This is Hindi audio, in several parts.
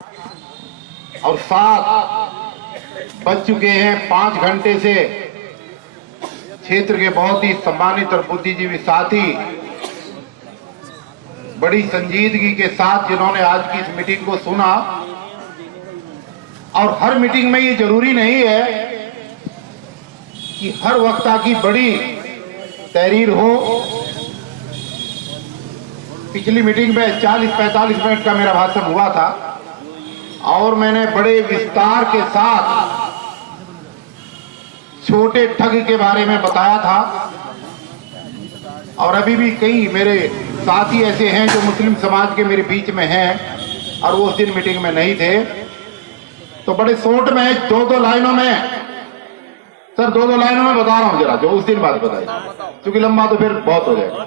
और 7 बज चुके हैं। 5 घंटे से क्षेत्र के बहुत ही सम्मानित और बुद्धिजीवी साथी बड़ी संजीदगी के साथ जिन्होंने आज की इस मीटिंग को सुना, और हर मीटिंग में ये जरूरी नहीं है कि हर वक्ता की बड़ी तहरीर हो। पिछली मीटिंग में 40-45 मिनट का मेरा भाषण हुआ था और मैंने बड़े विस्तार के साथ छोटे ठग के बारे में बताया था। और अभी भी कई मेरे साथी ऐसे हैं जो मुस्लिम समाज के मेरे बीच में हैं और वो उस दिन मीटिंग में नहीं थे, तो बड़े शॉर्ट में 2-2 लाइनों में सर 2-2 लाइनों में बता रहा हूं जरा, जो उस दिन बात बताई, क्योंकि लंबा तो फिर बहुत हो जाएगा।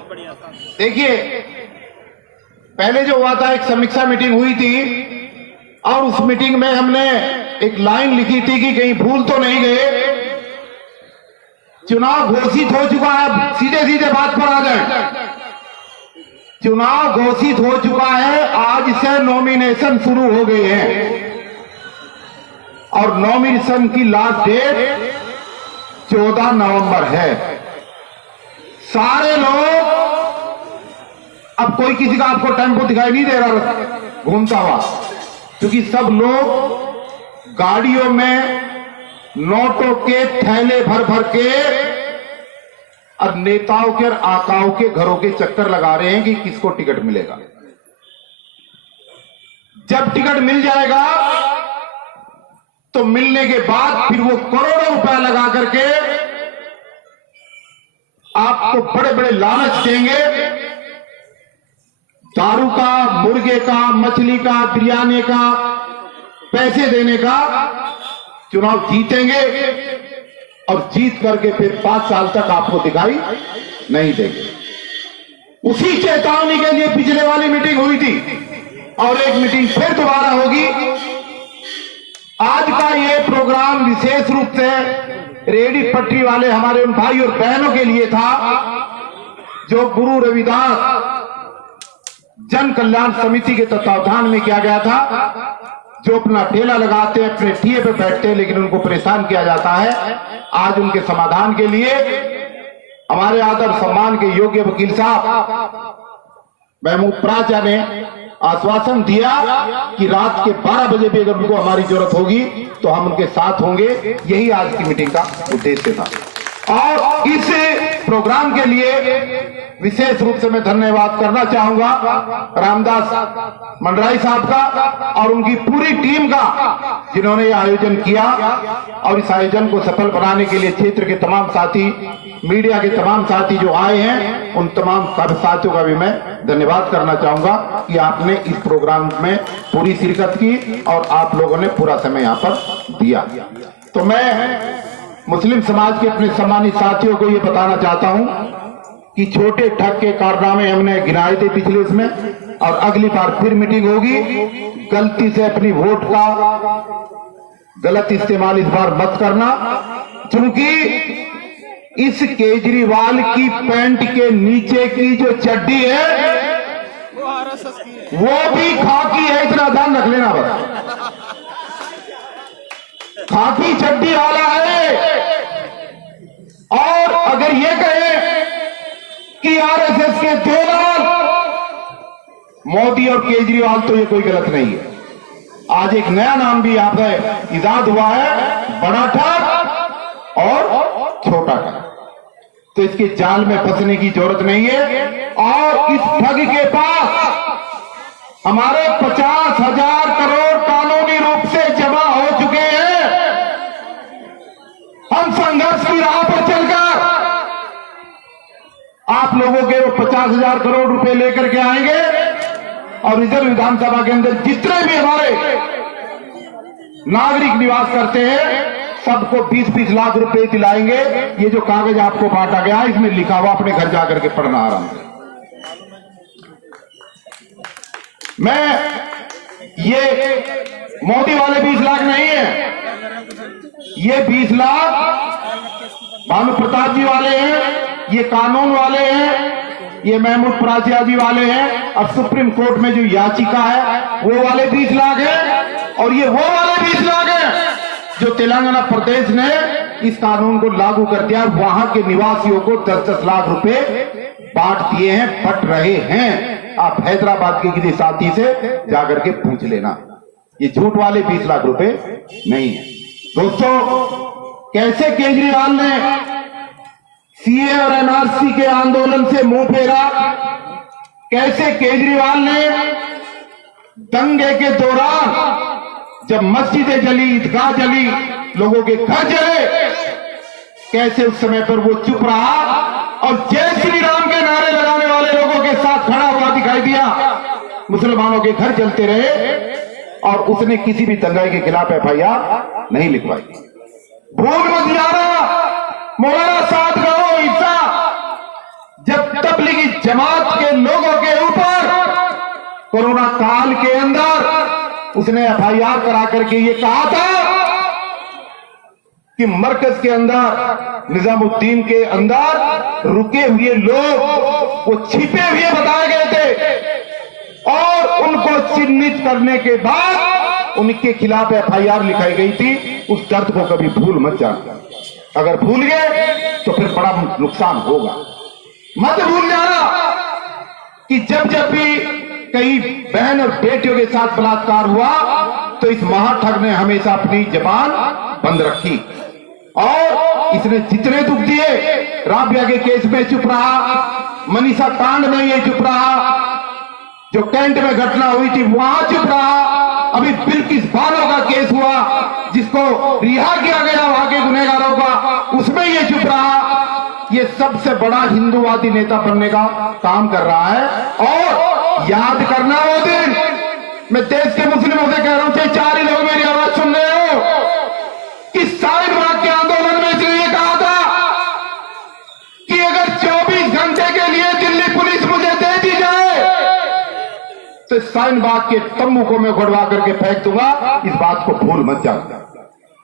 देखिए, पहले जो हुआ था, एक समीक्षा मीटिंग हुई थी और उस मीटिंग में हमने एक लाइन लिखी थी कि कहीं भूल तो नहीं गए, चुनाव घोषित हो चुका है। सीधे सीधे बात पर आ जाए, चुनाव घोषित हो चुका है, आज से नॉमिनेशन शुरू हो गए हैं और नॉमिनेशन की लास्ट डेट 14 नवंबर है। सारे लोग, अब कोई किसी का आपको टेम्पो दिखाई नहीं दे रहा घूमता हुआ, क्योंकि सब लोग गाड़ियों में नोटों के थैले भर भर के और नेताओं के और आकाओं के घरों के चक्कर लगा रहे हैं कि किसको टिकट मिलेगा। जब टिकट मिल जाएगा तो मिलने के बाद फिर वो करोड़ों रुपया लगा करके आपको बड़े बड़े लालच देंगे, दारू का, मुर्गे का, मछली का, बिरयानी का, पैसे देने का। चुनाव जीतेंगे और जीत करके फिर 5 साल तक आपको दिखाई नहीं देंगे। उसी चेतावनी के लिए पिछले वाली मीटिंग हुई थी और एक मीटिंग फिर दोबारा होगी। आज का ये प्रोग्राम विशेष रूप से रेहड़ी पटरी वाले हमारे उन भाई और बहनों के लिए था जो गुरु रविदास जन कल्याण समिति के तत्वावधान में किया गया था, जो अपना ठेला लगाते, अपने ठिए पे बैठते, लेकिन उनको परेशान किया जाता है। आज उनके समाधान के लिए हमारे आदर सम्मान के योग्य वकील साहब महमूद प्राचा ने आश्वासन दिया कि रात के 12 बजे भी अगर उनको हमारी जरूरत होगी तो हम उनके साथ होंगे। यही आज की मीटिंग का उद्देश्य था। और इस प्रोग्राम के लिए विशेष रूप से मैं धन्यवाद करना चाहूंगा रामदास मंडराई साहब का और उनकी पूरी टीम का, जिन्होंने यह आयोजन किया। और इस आयोजन को सफल बनाने के लिए क्षेत्र के तमाम साथी, मीडिया के तमाम साथी जो आए हैं, उन तमाम साथियों का भी मैं धन्यवाद करना चाहूंगा कि आपने इस प्रोग्राम में पूरी शिरकत की और आप लोगों ने पूरा समय यहाँ पर दिया। तो मैं मुस्लिम समाज के अपने सम्मानित साथियों को ये बताना चाहता हूं कि छोटे ठग के कारनामे हमने गिनाए थे पिछले इसमें, और अगली बार फिर मीटिंग होगी। गलती से अपनी वोट का गलत इस्तेमाल इस बार मत करना, क्योंकि इस केजरीवाल की पैंट के नीचे की जो चड्डी है वो भी खाकी है, इतना ध्यान रख लेना। बस खाकी चड्डी वाला है। और अगर ये कहे कि आरएसएस के 2 लाल मोदी और केजरीवाल, तो ये कोई गलत नहीं है। आज एक नया नाम भी यहाँ पे इजाद हुआ है, बड़ा ठग और छोटा ठग। तो इसके जाल में फंसने की जरूरत नहीं है। और इस ठग के पास हमारे 50,000 करोड़ कानूनी रूप से जमा हो चुके हैं। हम संघर्ष की राह पर चलकर आप लोगों के वो 50,000 करोड़ रुपए लेकर के आएंगे और रिजर्व विधानसभा के अंदर जितने भी हमारे नागरिक निवास करते हैं सबको 20-20 लाख रुपए दिलाएंगे। ये जो कागज आपको बांटा गया है, इसमें लिखा हुआ, अपने घर जाकर के पढ़ना आराम से। मैं ये मोदी वाले 20 लाख नहीं है, ये 20 लाख भानु प्रताप जी वाले हैं, ये कानून वाले हैं, ये महमूद प्राचा जी वाले हैं। अब सुप्रीम कोर्ट में जो याचिका है वो वाले 20 लाख है। और ये वो वाले 20 लाख हैं जो तेलंगाना प्रदेश ने इस कानून को लागू कर दिया, वहां के निवासियों को 10-10 लाख रुपए बांट दिए हैं, बट रहे हैं। आप हैदराबाद के किसी साथी से जाकर के पूछ लेना, ये झूठ वाले 20 लाख रुपए नहीं है। दोस्तों, कैसे केजरीवाल ने सीए और एनआरसी के आंदोलन से मुंह फेरा, कैसे केजरीवाल ने दंगे के दौरान जब मस्जिदें जली, ईदगाह जली, लोगों के घर जले, कैसे उस समय पर वो चुप रहा और जय श्री राम के नारे लगाने वाले लोगों के साथ खड़ा हुआ दिखाई दिया। मुसलमानों के घर जलते रहे और उसने किसी भी दंगाई के खिलाफ एफआईआर नहीं लिखवाई। भूल मत जाना, मौलाना साथ रहो ईसा, जब तबलीगी जमात के लोगों के ऊपर कोरोना काल के अंदर उसने एफआईआर करा करके ये कहा था कि मरकज के अंदर, निजामुद्दीन के अंदर रुके हुए लोग वो छिपे हुए बताए गए थे और उनको चिन्हित करने के बाद उनके खिलाफ एफआईआर लिखाई गई थी। उस दर्द को कभी भूल मत जाना, अगर भूल गए तो फिर बड़ा नुकसान होगा। मत भूल जाना कि जब जब भी कई बहन और बेटियों के साथ बलात्कार हुआ तो इस महाठग ने हमेशा अपनी जबान बंद रखी और इसने जितने दुख दिए, राबिया के केस में चुप रहा, मनीषा कांड में ये चुप रहा, जो कैंट में घटना हुई थी वहां चुप रहा, अभी बिल्किस बानो का केस हुआ जिसको रिहा किया गया वहां के गुनहगारों का, उसमें ये चुप रहा। ये सबसे बड़ा हिंदूवादी नेता बनने का काम कर रहा है। और याद करना वो दिन, मैं देश के मुस्लिमों से कह रहा हूं, चाहे 4 ही लोग मेरी आवाज सुन रहे हो, कि शाहीन बाग के आंदोलन में इसलिए ये कहा था कि अगर 24 घंटे के लिए दिल्ली पुलिस मुझे दे दी जाए तो शाहीन बाग के तंबू को मैं उखड़वा करके फेंक दूंगा। इस बात को भूल मत जाओ।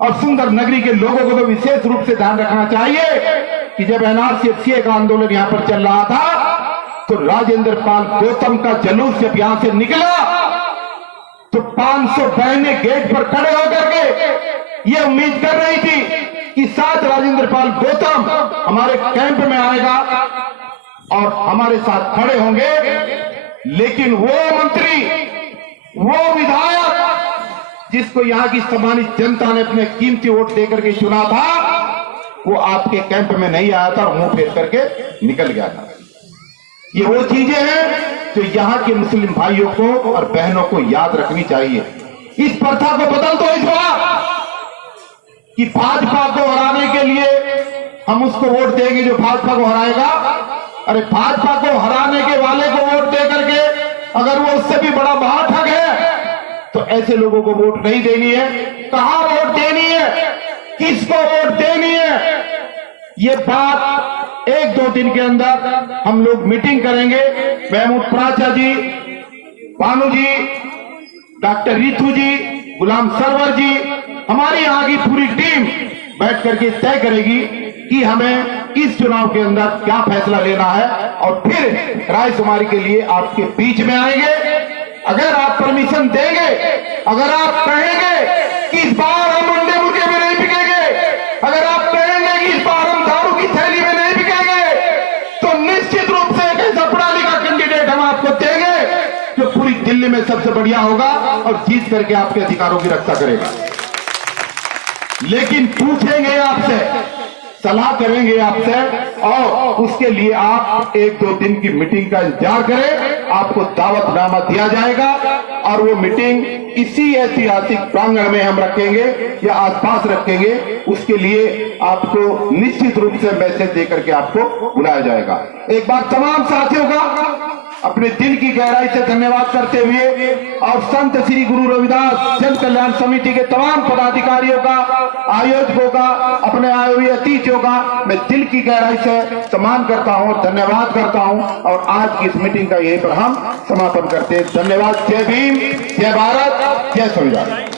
और सुंदर नगरी के लोगों को तो विशेष रूप से ध्यान रखना चाहिए कि जब एनआरसी सीए का आंदोलन यहां पर चल रहा था तो राजेंद्र पाल गौतम का जुलूस जब यहां से निकला तो 500 बहनें गेट पर खड़े होकर के ये उम्मीद कर रही थी कि साथ राजेंद्र पाल गौतम हमारे कैंप में आएगा और हमारे साथ खड़े होंगे। लेकिन वो मंत्री, वो विधायक जिसको यहां की सम्मानित जनता ने अपने कीमती वोट देकर के चुना था, वो आपके कैंप में नहीं आया था और मुंह फेर करके निकल गया था। ये वो चीजें हैं जो यहां के मुस्लिम भाइयों को और बहनों को याद रखनी चाहिए। इस प्रथा को बदल दो इस बार कि भाजपा को हराने के लिए हम उसको वोट देंगे जो भाजपा को हराएगा। अरे भाजपा को हराने के वाले को वोट दे करके अगर वो उससे भी बड़ा महाठग है तो ऐसे लोगों को वोट नहीं देनी है। कहां वोट देनी है, किसको वोट देनी है, ये बात 1-2 दिन के अंदर हम लोग मीटिंग करेंगे। महमूद प्राचा जी, बानू जी, डॉक्टर रितु जी, गुलाम सरवर जी, हमारी यहां की पूरी टीम बैठ करके तय करेगी कि हमें इस चुनाव के अंदर क्या फैसला लेना है और फिर रायशुमारी के लिए आपके बीच में आएंगे। अगर आप परमिशन देंगे, अगर आप कहेंगे कि इस बार हम अंडे मुर्गे में नहीं बिकेंगे, अगर आप कहेंगे कि इस बार हम दारू की थैली में नहीं बिकेंगे, तो निश्चित रूप से एक ऐसा पढ़ा लिखा कैंडिडेट हम आपको देंगे जो पूरी दिल्ली में सबसे बढ़िया होगा और जीत करके आपके अधिकारों की रक्षा करेगा। लेकिन पूछेंगे आपसे, सलाह करेंगे आपसे और उसके लिए आप 1-2 दिन की मीटिंग का इंतजार करें। आपको दावतनामा दिया जाएगा और वो मीटिंग इसी ऐतिहासिक प्रांगण में हम रखेंगे या आसपास रखेंगे। उसके लिए आपको निश्चित रूप से मैसेज देकर के आपको बुलाया जाएगा। एक बार तमाम साथियों का अपने दिल की गहराई से धन्यवाद करते हुए और संत श्री गुरु रविदास जन कल्याण समिति के तमाम पदाधिकारियों का, आयोजकों का, अपने आए हुए अतिथियों का मैं दिल की गहराई से सम्मान करता हूं और धन्यवाद करता हूं। और आज की इस मीटिंग का यहीं पर हम समापन करते हैं। धन्यवाद। जय भीम, जय भारत, जय संविधान।